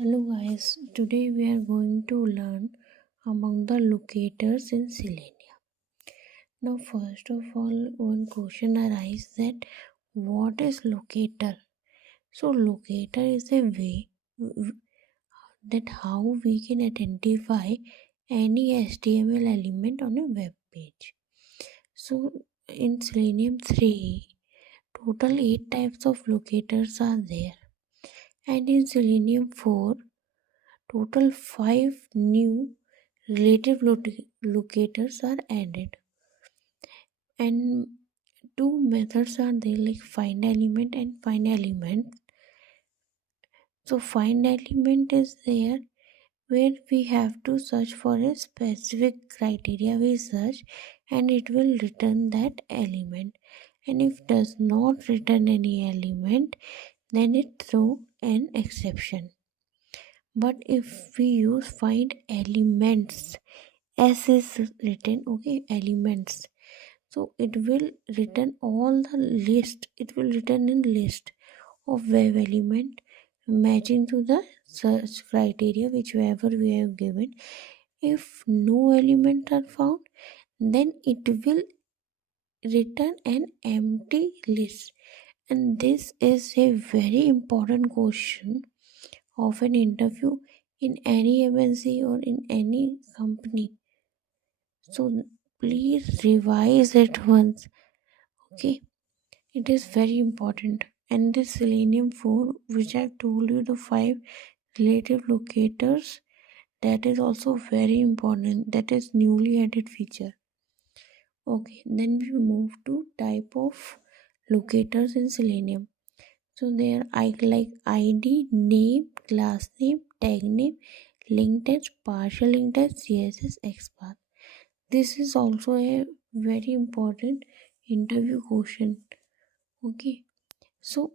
Hello guys, today we are going to learn about the locators in Selenium. Now first of all, one question arises that what is locator? So locator is a way that how we can identify any HTML element on a web page. So in Selenium 3, total 8 types of locators are there, and in Selenium 4, total 5 new relative locators are added, and two methods are there like find element and find element. So find element is there where we have to search for a specific criteria we search, and it will return that element, and if does not return any element, then it throw an exception. But if we use find elements, s is written, okay, elements, so it will return all the list, it will return in list of web element matching to the search criteria whichever we have given. If no element are found, then it will return an empty list, and this is a very important question of an interview in any MNC or in any company. So please revise it once. Okay, it is very important. And this Selenium 4, which I told you, the 5 relative locators, that is also very important. That is newly added feature. Okay, then we move to type of locators in Selenium. So there I like ID, name, class name, tag name, link text, partial link text, CSS, XPath. This is also a very important interview question. Okay, so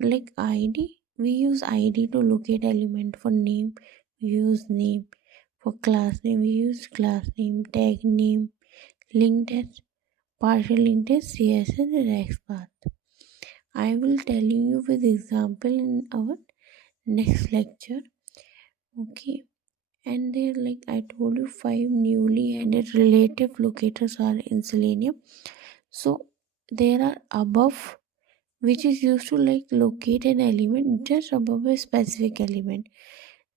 like ID, we use ID to locate element. For name, we use name. For class name, we use class name, tag name, link text, partial link text, CSS, and XPath. I will tell you with example in our next lecture. Okay, and there, like I told you, 5 newly added relative locators are in Selenium. So there are above, which is used to like locate an element just above a specific element.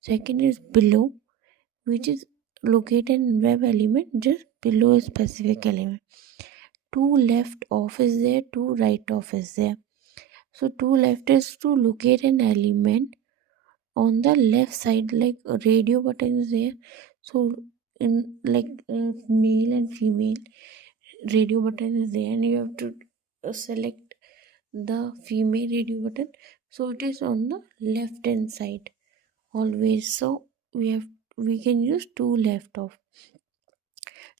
Second is below, which is locate an web element just below a specific element. Two left off is there, two right off is there. So two left is to locate an element on the left side, like a radio button is there. So in like male and female radio button is there, and you have to select the female radio button, so it is on the left hand side always. So we can use two left off.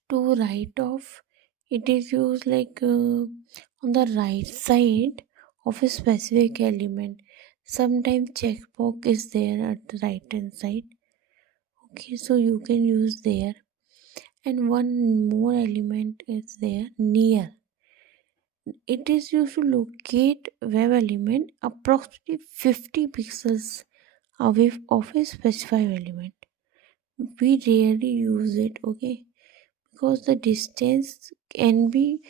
Two right off, it is used like on the right side of a specific element. Sometimes checkbox is there at the right hand side. Okay, so you can use there. And one more element is there, near. It is used to locate web element approximately 50 pixels away of a specified element. We rarely use it, okay, because the distance can be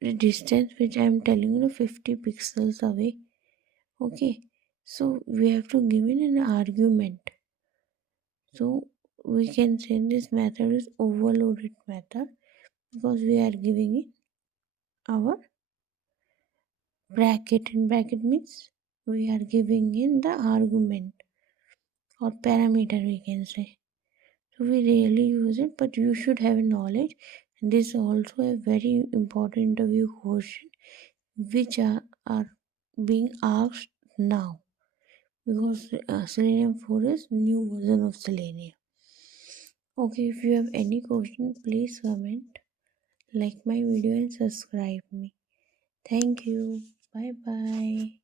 the distance which I am telling you, 50 pixels away. Okay, so we have to give it an argument. So we can say this method is overloaded method because we are giving it our bracket, and bracket means we are giving in the argument or parameter, we can say. So we rarely use it, but you should have knowledge. And this is also a very important interview question which are being asked now, because Selenium 4 is new version of Selenium. Okay, if you have any question, please comment, like my video, and subscribe me. Thank you. Bye bye.